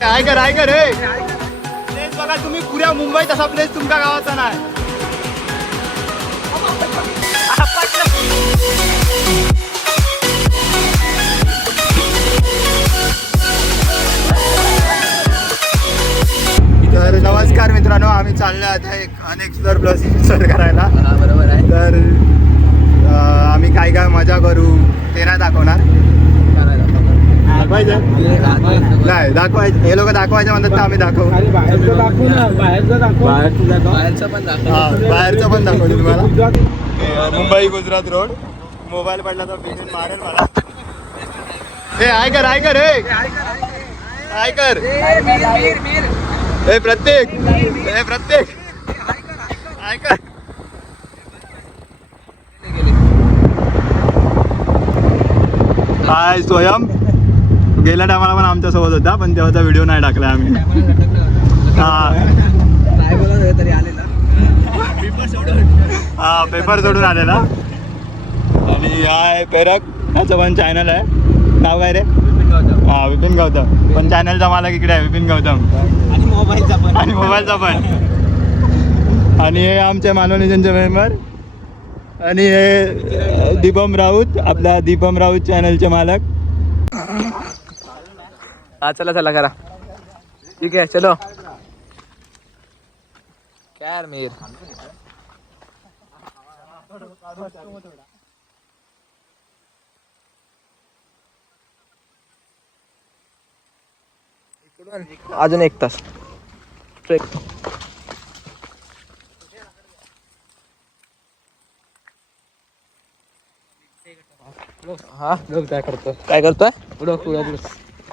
काय कर काय कर रे प्लेस बघा तुम्ही पुऱ्या मुंबईत असा प्लेस तुमच्या गावाचा नाही. तर नमस्कार मित्रांनो आम्ही चाललो आता एक अनएक्सप्लोर प्लस सर करायला. बरोबर आहे. तर अं, आम्ही काय काय मजा करू ते नाही दाखवणार. दाखवायचं? नाही दाखवायचं. हे लोक दाखवायचं म्हणतात तर आम्ही दाखवू. बाहेरचं पण दाखव. हा बाहेरचं पण दाखवतो तुम्हाला. हे, मुंबई गुजरात रोड. मोबाईल पडला तर बिजून मारेल मला. हे आय कर आय कर हे आय कर हे प्रत्येक. हे प्रत्येक. आय कर हाय स्वयं. गेल्या टायमाला पण आमच्यासोबत होता पण तेव्हाचा व्हिडिओ नाही टाकला आम्ही. हा. हा पेपर सोडून आलेला. आणि हा आहे पेरक ह्याचं पण चॅनल आहे. नाव काय रे? हा विपिन गौतम पण चॅनलचा मला इकडे आहे विपिन गौतम आणि मोबाईलचा पण. आणि मोबाईलचा पण. आणि हे आमचे मानवनिजनचे मेंबर आणि हे दीपम राऊत आपला दीपम राऊत चॅनलचे मालक. हा चला चला करा। ठीक है चलो। काय यार मीर अजून एक तास। ट्रेक हा काय करतो काय करतोय ब्लॉग ब्लॉग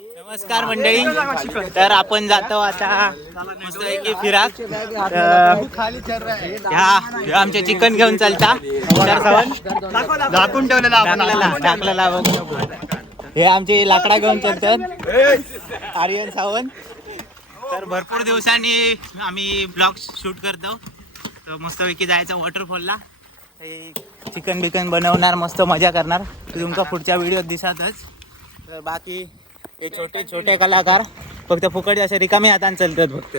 नमस्कार मंडळी. तर आपण जातो आता फिराक. ह्या आमचे चिकन घेऊन चालता. दाखवून ठेवलेला टाकलेला हे आमचे लाकडा घेऊन चालतात. आर्यन सावंत. तर भरपूर दिवसांनी आम्ही ब्लॉग शूट करतो. तर मस्तपैकी जायचं वॉटरफॉलला चिकन बिकन बनवणार मस्त मजा करणार. तुमका पुढच्या व्हिडिओत दिसतच. तर बाकी हे छोटे छोटे कलाकार फक्त फुकट असे रिकामी हातान चालतात फक्त.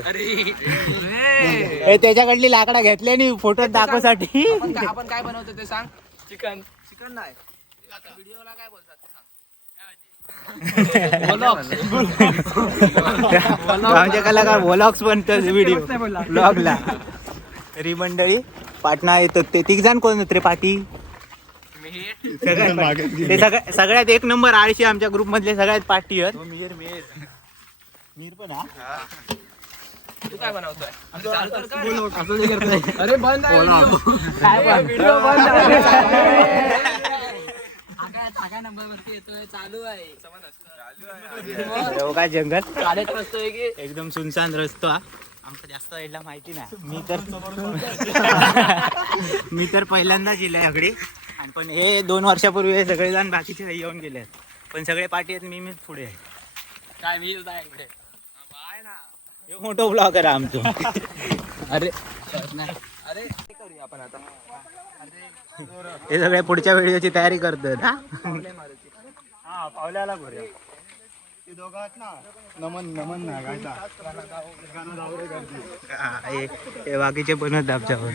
हे त्याच्याकडली लाकडा घेतली आणि फोटो दाखवसाठी. आपण काय बनवतो ते सांग. चिकन. चिकन नाही. व्हिडिओला काय बोलतात आमचे कलाकार व्लॉग्स बनतात व्हिडिओ ब्लॉगला मंडळी पाटणा येतात ते. तिघ जण कोण होते रे पाटी? ते सगळ्या सगळ्यात एक नंबर आळशी आमच्या ग्रुप मधले सगळ्यात पाटी आहेत. मीर मीर मीर पण हा. तू काय बनवतोय? अरे बंद येतोय चालू आहे. काय जंगल? की? एकदम सुनसान रस्तो हा. आमचं जास्त वेळेला माहिती नाही. मी तर मी तर पहिल्यांदाच येईल याकडे आणि पण हे दोन वर्षापूर्वी हे सगळेजण बाकीचे येऊन गेले आहेत. पण सगळे पाठी आहेत मी मीच पुढे आहे. काय मी आहे ना हे मोठं ब्लॉगर आहे आमचं. अरे अरे करूया आपण आता हे सगळे पुढच्या व्हिडिओची तयारी करतात हा हा पावल्याला करूया ते दोघं आहेत ना नमन नमन ना गायचा गाणं लाव रे गर्दी. हा, हे हे बाकीचे पण आहेत आमच्यावर.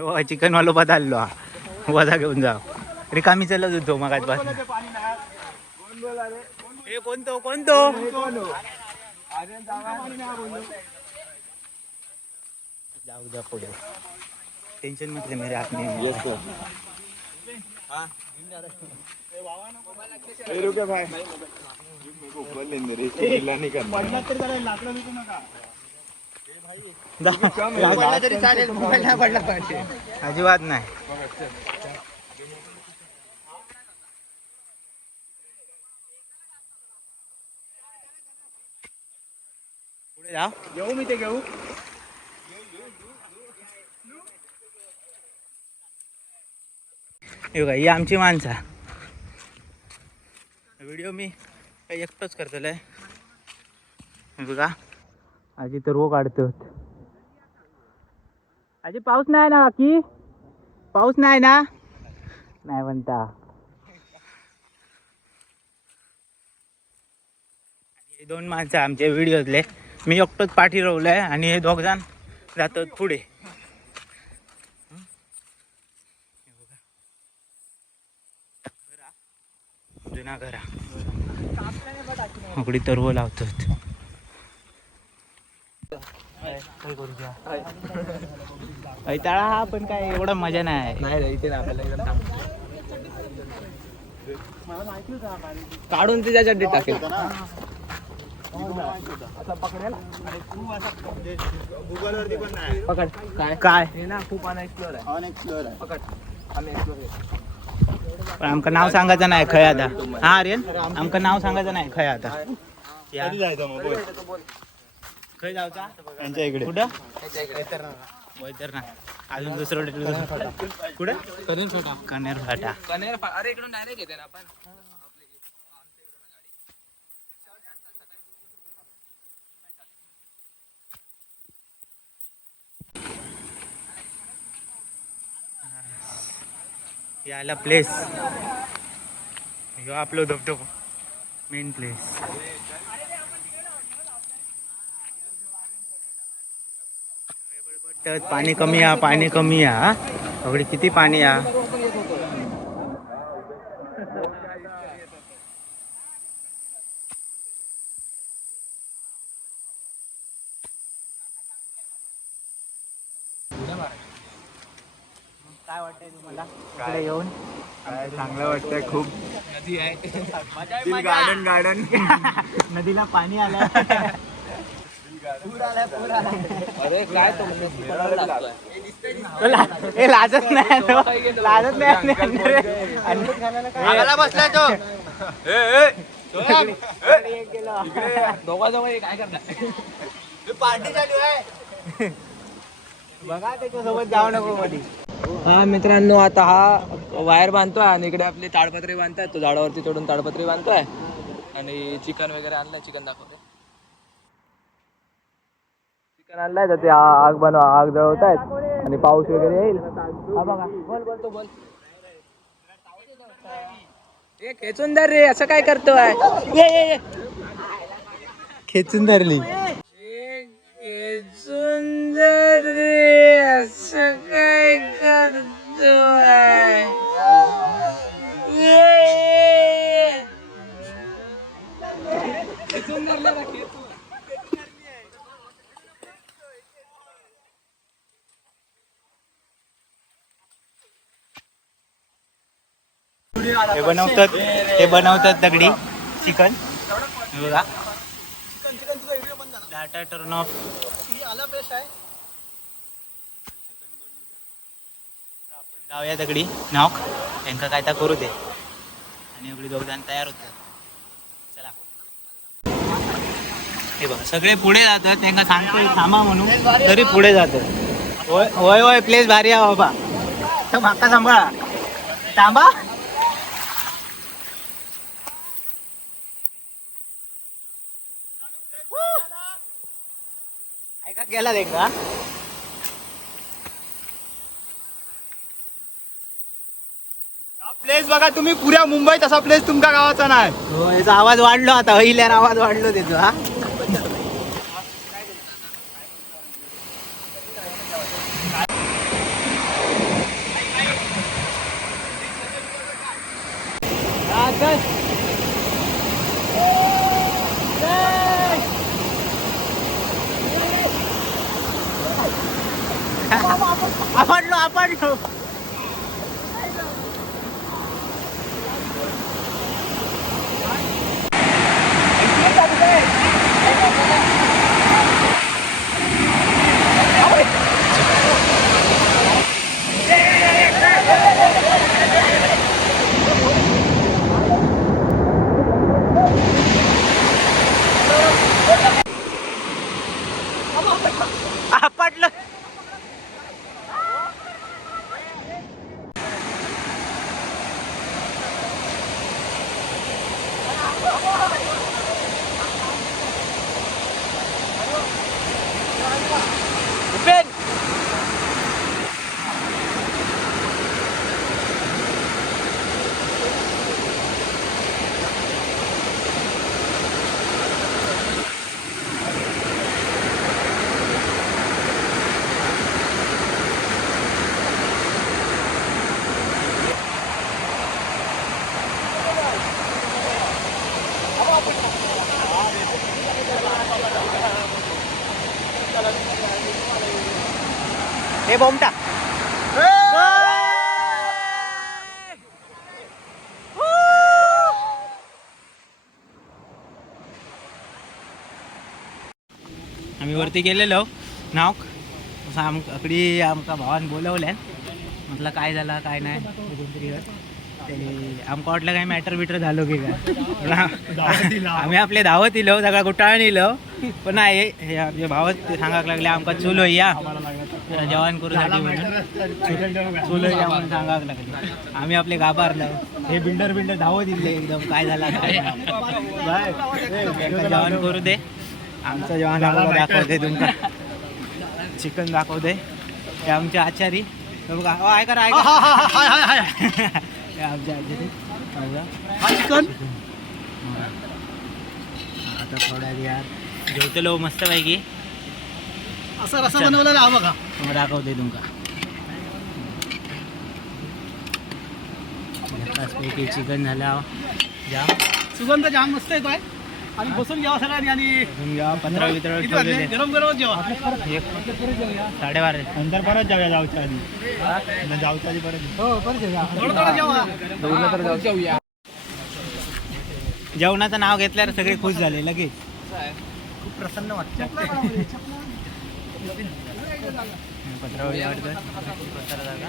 हो चिकन वालो बदललो हा वजा घेऊन जा रिकामी चालत होतो मग हे कोणतो कोणतो? जाऊ द्या पुढे. टेन्शन मिटले मेरे हात चालेल चालेल नाही पडला पाहिजे अजिबात नाही. पुढे जा. घेऊ मी ते घेऊ. ही आमची माणसा. व्हिडिओ मी एकटंच करतलो आहे बघा. आजी तर रो काढतो आजी पाऊस नाही ना की पाऊस नाही ना? नाही म्हणता. हे दोन माणसं आमचे व्हिडिओतले मी एकटोच पाठी रोवलंय आणि हे दोघ जण जातात पुढे. जुना घरा. उकडी तरव लावतात ऐताळा हा पण काय एवढं मजा नाही नाही इथे नाही आपल्याला एकदम काढून त्याच्या चड्डीत टाकेल. गुगल वरती पण नाही पकड. काय? काय? हे ना खूप अनएक्सप्लोर आहे. अनएक्सप्लोर आहे. पकड. आम्ही एक्सप्लोर पण आमचं नाव सांगायचं नाही खय आता. हा आर्यन आमचं नाव सांगायचं नाही खय आता. खय जाऊचा? यांच्या इकडे. कुठं? अजून दुसरं कुठं? कनेर फाटा कनेर अरे इकडून डायरेक्ट येते ना आपण. याला प्लेस ह्यो आपलं धबधबो. मेन प्लेस पाणी कमी आहे पाणी कमी आहे अगदी किती पाणी आहे काय? वाटतंय तुम्हाला इकडे येऊन चांगलं वाटतंय खूप. नदी आहे. गार्डन गार्डन नदीला पाणी आलं अरे काय तो. हे लाजत नाही तो. लाजत नाही बसलाय तो. दोघा जवळ काय करणार? पार्टी चालू आहे. बघा त्याच्यासोबत जाऊ नको मध्ये हा मित्रांनो आता हा वायर बांधतोय आणि इकडे आपली ताडपत्री बांधताय तो झाडावरती चढून ताडपत्री बांधतोय. आणि चिकन वगैरे आणलंय. चिकन दाखवतो. चिकन आणलंय तर ते आ- आग बनव आग जळवत आहेत आणि पाऊस वगैरे येईल. हा बघा. बोल बोल तो बोल. ए खेचून धर रे असं काय करतोय? ये ये ये. खेचून धरली खेचून धर रे असं काय करतोय? ये. खेचून धरलं हे बनवतात हे बनवतात दगडी चिकन. बघा. डाटा टर्न ऑफ जाऊया दगडी नॉक त्यांका काय तर करू दे. आणि एवढी दोघ जण तयार होतात. चला. हे बघा सगळे पुढे जातात. त्यांना सांगतोय थांबा म्हणून. तरी पुढे जातात. होय होय होय प्लेस भारी आहे बाबा. तर माका सांभाळा. थांबा. ऐका गेला एकदा. प्लेस बघा तुम्ही पुऱ्या मुंबईत असा प्लेस तुमच्या गावाचा नाही. हो याचा आवाज वाढलो आता होईल आवाज वाढलो त्याचा हा. aparno, aparno. वरती गेलेलो. नाव? असं आम अकडी आमका भावान बोलवल्यान म्हटलं काय झालं काय नाही. आमका वाटलं काय मॅटर बिटर झालो की काय. आम्ही आपले धावत इलो सगळा घोटाळून इलो पण नाही हे आमचे भावच ते सांगाक लागले आमका चुलो या जेवण करूसाठी म्हणून. चुलो या म्हणून सांगाक लागले. आम्ही आपले घाबरलो हे बिल्डर बिल्डर धावत इले एकदम. काय झाला काय. जेवण करू दे. आमचं जेवण आम्हाला दाखवते तुमका चिकन दाखवते हे आमचे आचारी. हे बघा. हो, ऐका ऐका. हे आमचे आचारी. चिकन? आता थोड्या यार जेवतलो मस्त पैकी असा रसा बनवलेला हा बघा. मग दाखवते तुमका पैकी चिकन झाला. जाम सुगंध जाम मस्त येतोय आणि बसून घ्यावा सगळ्यांनी आणि पंधरा वितरण किती वाजले? ठेवलेले गरम जेवा. साडेबारा. नंतर परत जाऊया जाऊच्या आधी. जाऊच्या आधी परत थोडं थोडं जेवा. जेवणाचं नाव घेतल्यावर सगळे खुश झाले लगेच. खूप प्रसन्न वाटतं. पत्रा जागा.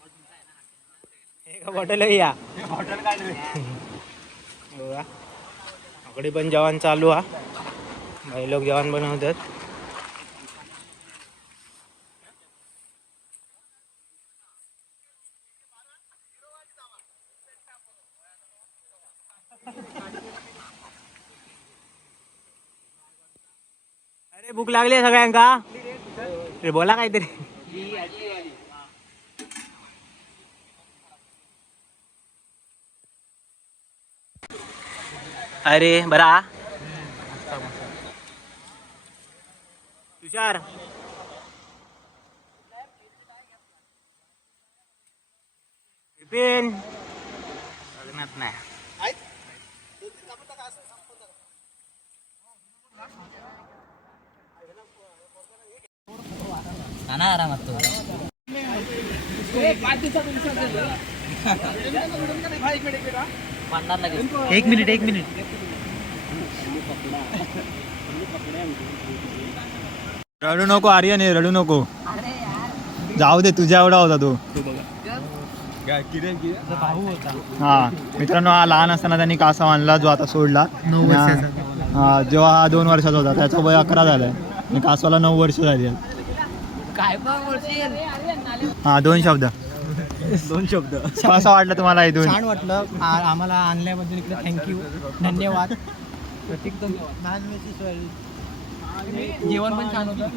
बॉटल या आकडे पण जेवण चालू हा. भाई लोक जेवण बनवतात. अरे भूक लागली आहे सगळ्यांका? बोला काहीतरी. अरे बरा। तुषार। विपिन। लग्नात नाही. आरामात तो. एक मिनिट एक मिनिट. रडू नको आर्यन हे रडू नको. जाऊ दे तुझ्या एवढा होता तो. हा मित्रांनो हा लहान असताना त्यांनी कासा आणला जो आता सोडला. हा. जेव्हा हा दोन वर्षाचा होता त्याचा वय अकरा झालाय. आणि कासवाला नऊ वर्ष झाली. हा दोन शब्द. दोन शब्द. कसा वाटलं तुम्हाला इथून? छान वाटलं. आ- आम्हाला आणल्याबद्दल इकडे थँक्यू धन्यवाद. प्रत्येक जेवण पण छान होतं.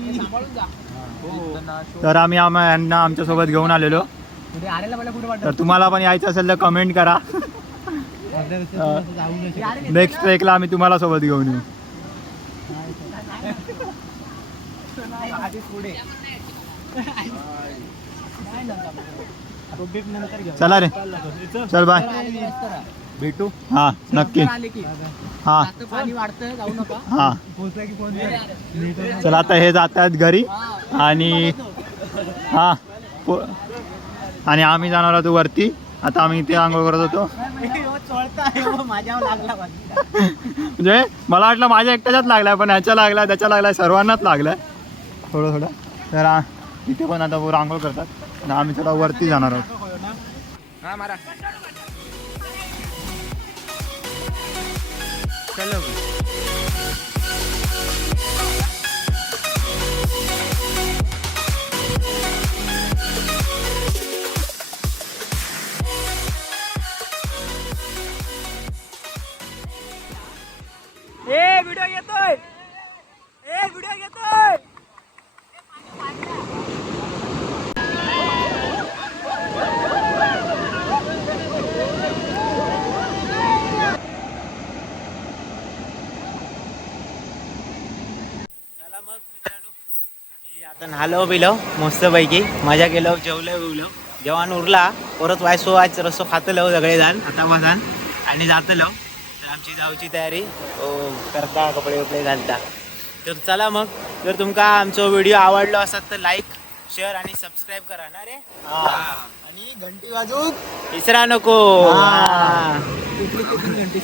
तर आम्ही आम्हा यांना आमच्यासोबत घेऊन आलेलो. कुठे आलेला मला कुठे तर तुम्हाला पण यायचं असेल तर कमेंट करा. वाटत नेक्स्ट ट्रेकला आम्ही तुम्हाला सोबत घेऊन येऊ. चला रे. चल बाय भेटू. हा नक्की. हा. हा. चला आता हे जातात घरी. आणि हा आणि आम्ही जाणार होतो वरती. आता आम्ही इथे आंघोळ करत होतो. म्हणजे मला वाटलं माझ्या एकट्याच्याच लागलाय पण ह्याच्या लागलाय त्याच्या लागलाय सर्वांनाच लागलाय. थोडं थोडं. तर इथे पण आता आंघोळ करतात. ना आम्ही थोडा वरती जाणार आहोत. हा मारा चलो ए व्हिडिओ घेतोय ए व्हिडिओ घेतोय चला मग मित्रांनो नालो बिलो मस्त पैकी मजा केलो जेवलो बिवलो. जेवण उरला परत वायसो वायच रस्तो खातलो सगळे जाण आता बसान आणि जातलो. तर आमची जाऊची तयारी. ओ, करता कपडे वपडे घालता. तर चला मग. जर तुमका आमचो व्हिडिओ आवडलो असत तर लाईक शेअर आणि सबस्क्राईब करा ना रे? आणि घंटी वाजूक विसरा नको. घंटी